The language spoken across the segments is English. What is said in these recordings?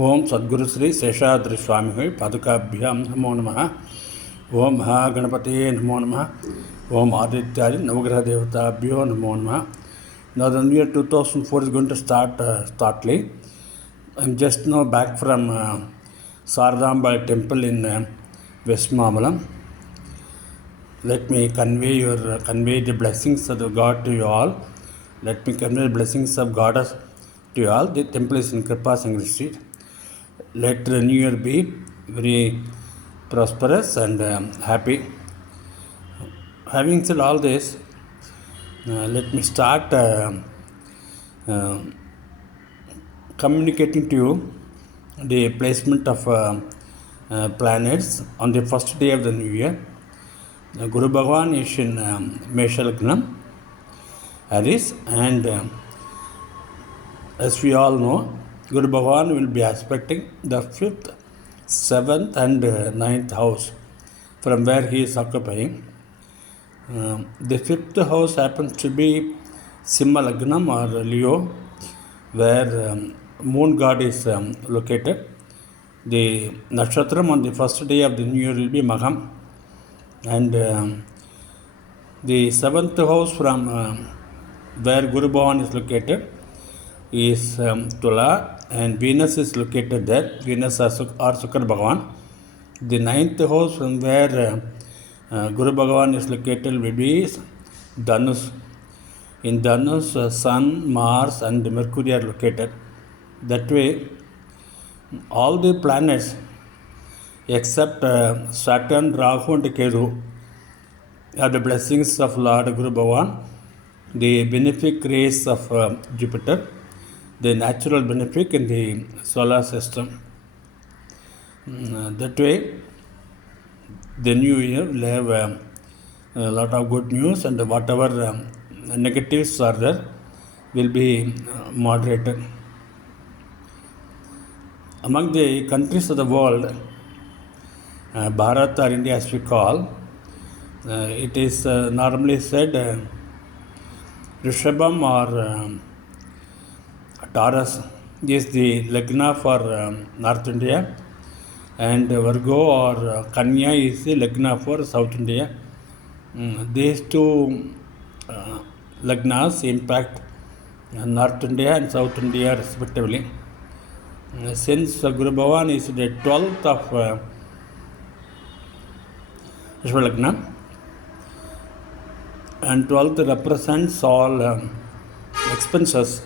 ओम सद्गुरु श्री शेषाद्रि स्वामी पादुकाभ्यां नमो नमः। ओम महागणपतये नमो नमः। ओम आदित्यादि नवग्रह देवताभ्यो नमो नमः. Now the year 2004 is going to start shortly. I'm just now back from Sardamba temple in West Mamalam. Let me convey the blessings of the God to you all. Let me convey the blessings of Goddess to you all. The temple is in Kripa Sangri Street. Let the new year be very prosperous and happy. Having said all this, let me start communicating to you the placement of planets on the first day of the new year. Guru Bhagavan is in Mesha Lagnam, Aries, and as we all know, Guru Bhagavan will be aspecting the 5th, 7th and 9th house from where he is occupying. The 5th house happens to be Simha Lagnam or Leo, where moon god is located. The Nakshatram on the first day of the new year will be Magham, and the 7th house from where Guru Bhagavan is located is Tula, and Venus is located there, Venus or Sukra Bhagavan. The 9th house from where Guru Bhagavan is located will be Dhanus. In Dhanus, Sun, Mars and Mercury are located. That way, all the planets except Saturn, Rahu and Ketu have the blessings of Lord Guru Bhagavan, the benefic rays of Jupiter, the natural benefic in the solar system. That way, the new year will have a lot of good news, and whatever negatives are there will be moderated. Among the countries of the world, Bharat or India as we call, it is normally said Rishabham or Taurus is the Lagna for North India, and Virgo or Kanya is the Lagna for South India. These two Lagnas impact North India and South India respectively. Since Guru Bhagavan is the 12th of Lagna, and 12th represents all expenses,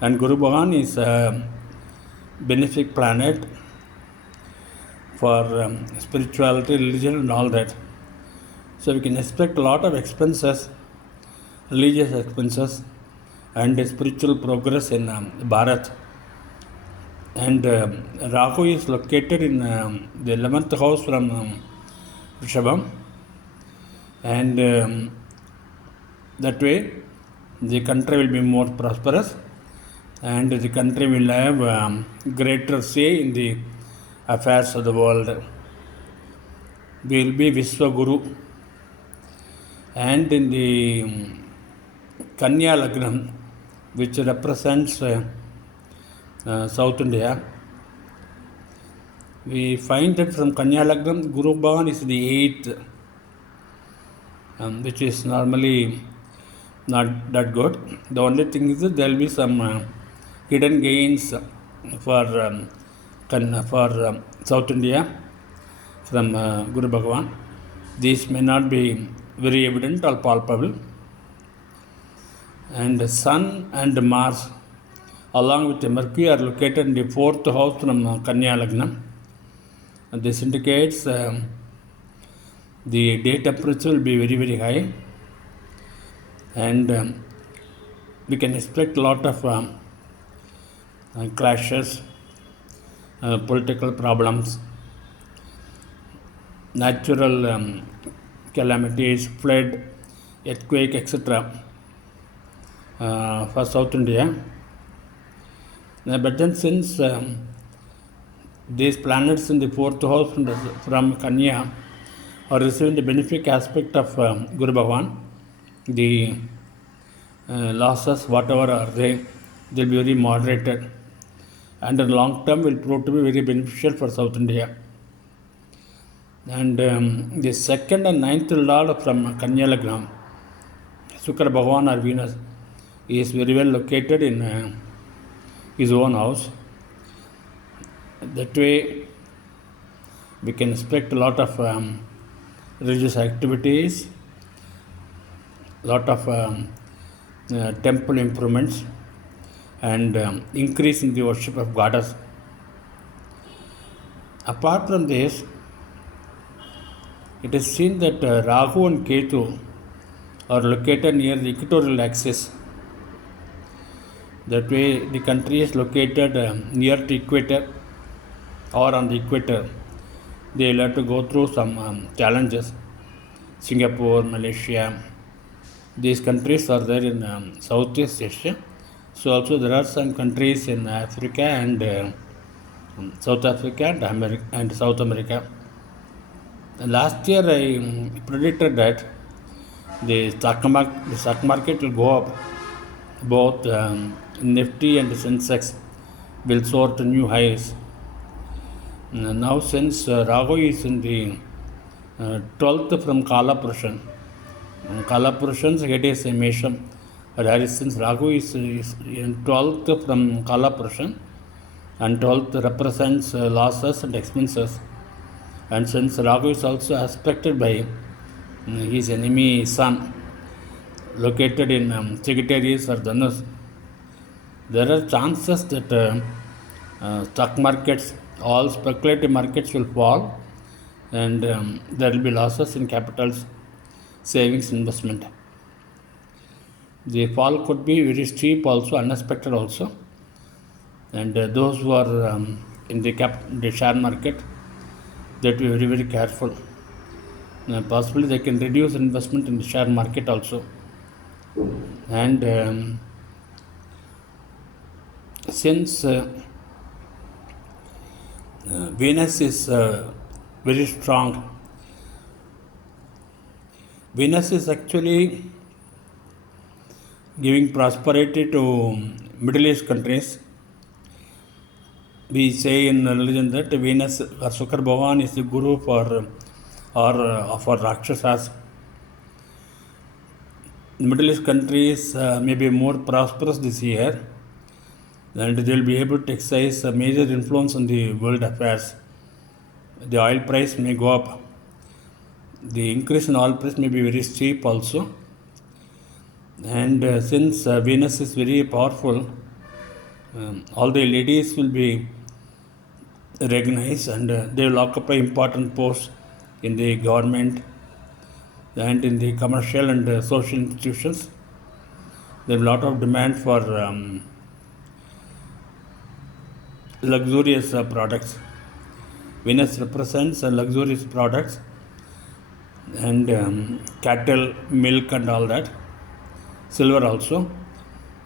and Guru Bhagavan is a benefic planet for spirituality, religion and all that. So we can expect a lot of expenses, religious expenses and spiritual progress in Bharat. And Rahu is located in the 11th house from Rishabham, and that way the country will be more prosperous, and the country will have greater say in the affairs of the world. We will be Vishwaguru. And in the Kanya Lagnam, which represents South India, we find that from Kanya Lagnam, Guru Bhagavan is the 8th, which is normally not that good. The only thing is that there will be some hidden gains for South India from Guru Bhagavan. These may not be very evident or palpable. And Sun and Mars along with Mercury are located in the 4th house from Kanya Lagna. And this indicates the day temperature will be very, very high, and we can expect a lot of clashes, political problems, natural calamities, flood, earthquake, etc. For South India. But then since these planets in the 4th house from Kanya are receiving the benefic aspect of Guru Bhagavan, the losses, whatever are they, will be very moderated. and in long term will prove to be very beneficial for South India. And the second and ninth lord from Kanya Lagnam, Shukra Bhagavan or Venus, is very well located in his own house. That way, we can expect a lot of religious activities, lot of temple improvements, and increase in the worship of goddess. Apart from this, it is seen that Rahu and Ketu are located near the equatorial axis. That way, the country is located near the equator or on the equator. They will have to go through some challenges. Singapore, Malaysia, these countries are there in Southeast Asia. So also there are some countries in Africa and South Africa and South America. Last year I predicted that the stock market will go up. Both Nifty and Sensex will soar to new highs. Now since Rahu is in the 12th from Kala Purushan, Kala Purushan's head is a Mesham, whereas since Rahu is in 12th from Kala Purushan, and 12th represents losses and expenses, and since Rahu is also aspected by his enemy Sun, located in Sagittarius or Dhanus, there are chances that stock markets, all speculative markets will fall, and there will be losses in capitals, savings, investment. The fall could be very steep also, unexpected also, and those who are in the share market, they have to be very, very careful. Possibly they can reduce investment in the share market also. And since Venus is very strong, Venus is actually giving prosperity to Middle East countries. We say in religion that Venus or Shukra Bhagavan is the guru for Rakshasas. Middle East countries may be more prosperous this year, and they will be able to exercise a major influence on the world affairs. The oil price may go up. The increase in oil price may be very steep also. And since Venus is very powerful, all the ladies will be recognized, and they will occupy important posts in the government and in the commercial and social institutions. There is a lot of demand for luxurious products. Venus represents luxurious products and cattle, milk and all that. Silver also.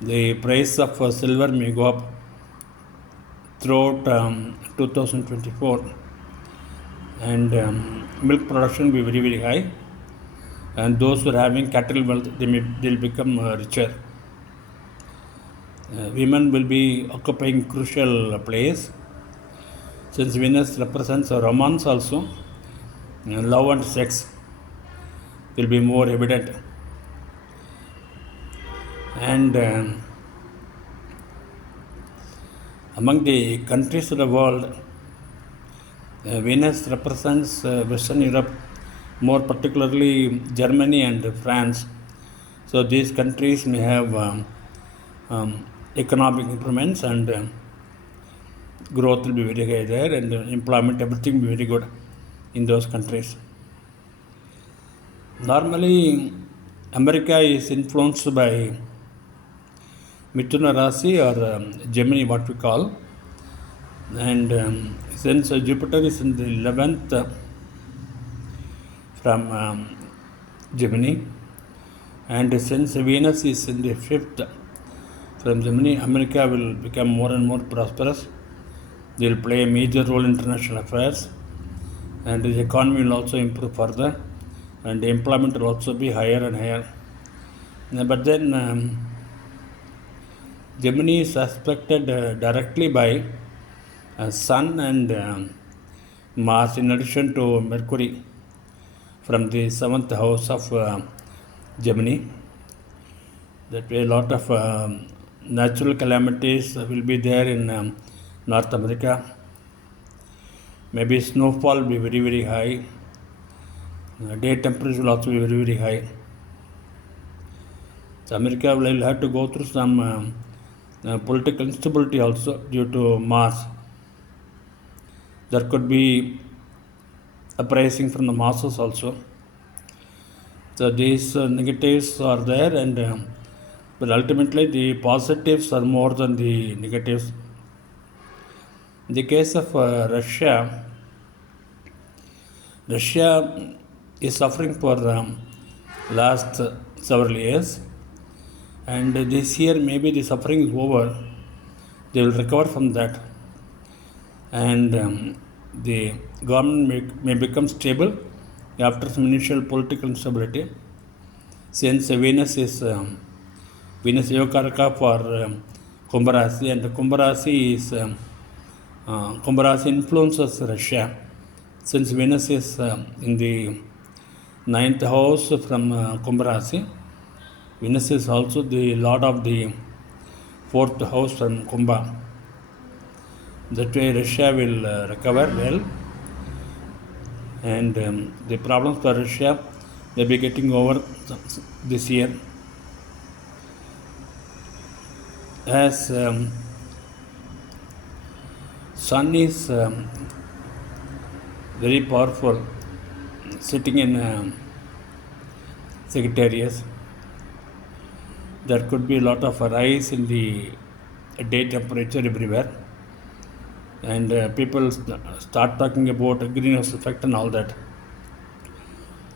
The price of silver may go up throughout 2024, and milk production will be very, very high, and those who are having cattle wealth, they'll become richer. Women will be occupying crucial place, since Venus represents romance also. Love and sex will be more evident, and among the countries of the world, Venus represents Western Europe, more particularly Germany and France. So these countries may have economic improvements, and growth will be very high there, and employment, everything will be very good in those countries. Normally, America is influenced by Mithuna Rasi or Gemini, what we call, and since Jupiter is in the 11th from Gemini, and since Venus is in the 5th from Gemini, America will become more and more prosperous. They will play a major role in international affairs, and the economy will also improve further, and the employment will also be higher and higher. But then Gemini is aspected directly by Sun and Mars, in addition to Mercury from the 7th house of Gemini. That way, a lot of natural calamities will be there in North America. Maybe snowfall will be very, very high. Day temperature will also be very, very high. So America will have to go through some political instability also due to Mars. There could be uprising from the masses also. So these negatives are there, and but ultimately the positives are more than the negatives. In the case of Russia is suffering for last several years, and this year maybe the suffering is over. They will recover from that, and the government may become stable after some initial political instability. Since Venus is Venus Yogaraka for Kumbh Rasi, and Kumbh Rasi is Kumbh Rasi influences Russia. Since Venus is in the 9th house from Kumbh Rasi, Venus is also the lord of the 4th house from Kumbh. That way Russia will recover well, and the problems for Russia may be getting over this year. As Sun is very powerful, sitting in Sagittarius, there could be a lot of rise in the day temperature everywhere, and people start talking about greenhouse effect and all that.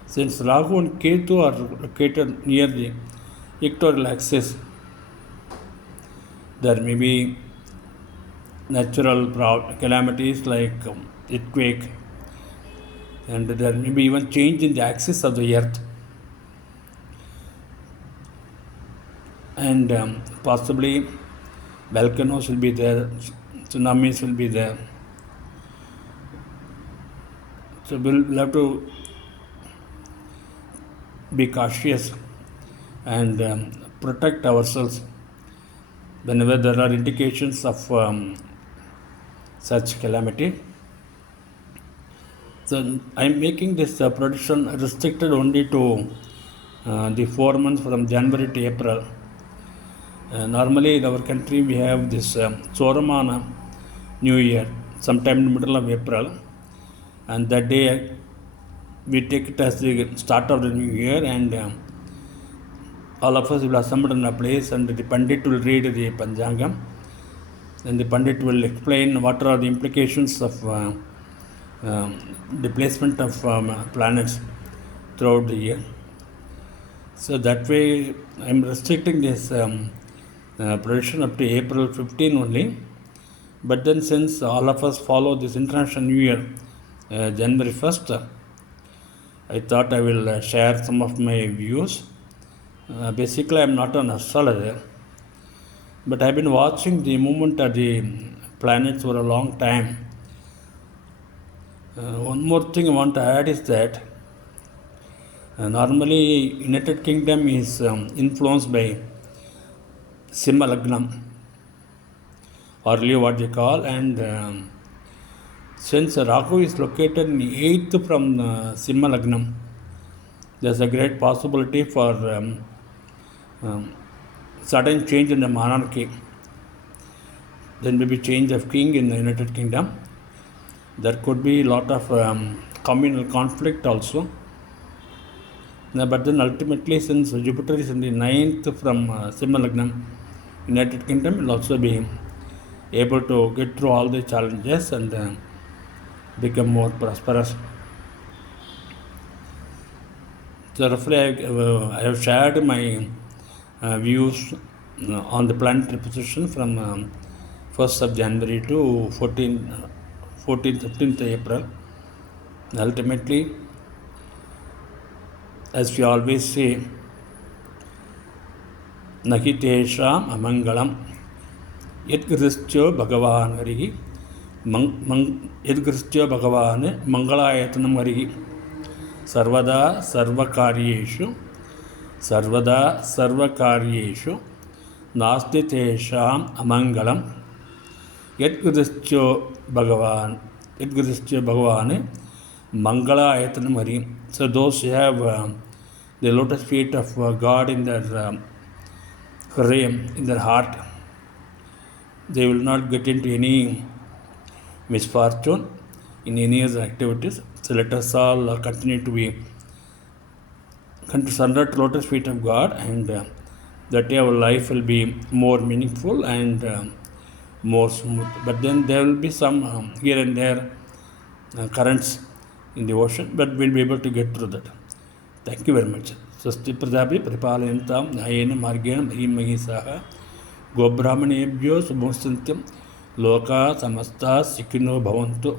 Since Rahu and Ketu are located near the equatorial axis, there may be natural calamities like earthquake, and there may be even change in the axis of the earth, and possibly volcanoes will be there, tsunamis will be there. So we'll have to be cautious and protect ourselves whenever there are indications of such calamity. So I'm making this prediction restricted only to the 4 months from January to April. Normally in our country we have this Soramana New Year sometime in the middle of April, and that day we take it as the start of the new year, and all of us will assemble in a place, and the Pandit will read the Panchangam, and the Pandit will explain what are the implications of the placement of planets throughout the year. So that way I am restricting this prediction up to April 15 only. But then since all of us follow this International New Year January 1st, I thought I will share some of my views. Basically I am not an astrologer, but I have been watching the movement of the planets for a long time. One more thing I want to add is that normally United Kingdom is influenced by Simha Lagnam, or really what they call, and since Rahu is located in 8th from Simha Lagnam, there's a great possibility for sudden change in the monarchy. There may be change of king in the United Kingdom. There could be a lot of communal conflict also. But then ultimately, since Jupiter is in the 9th from Simha Lagnam, United Kingdom will also be able to get through all the challenges and become more prosperous. So roughly I have shared my views on the planetary position from 1st of January to 15th April. Ultimately, as we always say, Nahi tesham amangalam yat kristyo bhagavan harihi यद्गृहस्थ्यो भगवान् मङ्गलायतनं हरिः सर्वदा सर्वकार्येषु नास्ति तेषाम् अमङ्गलं यद्गृहस्थ्यो भगवान् मङ्गलायतनं हरिः. So those who have the lotus feet of God in their hridayam, in their heart, they will not get into any misfortune in any other activities. So let us all continue to surrender to lotus feet of God, and that day our life will be more meaningful and more smooth. But then there will be some here and there currents in the ocean, but we'll be able to get through that. Thank you very much. Swasti Pradapi Pripalayantam Nyayena Margena Mahim Mahisaha Gobrahmanebhyo Subhosantyam Loka Samasta Sikino Bhavantu.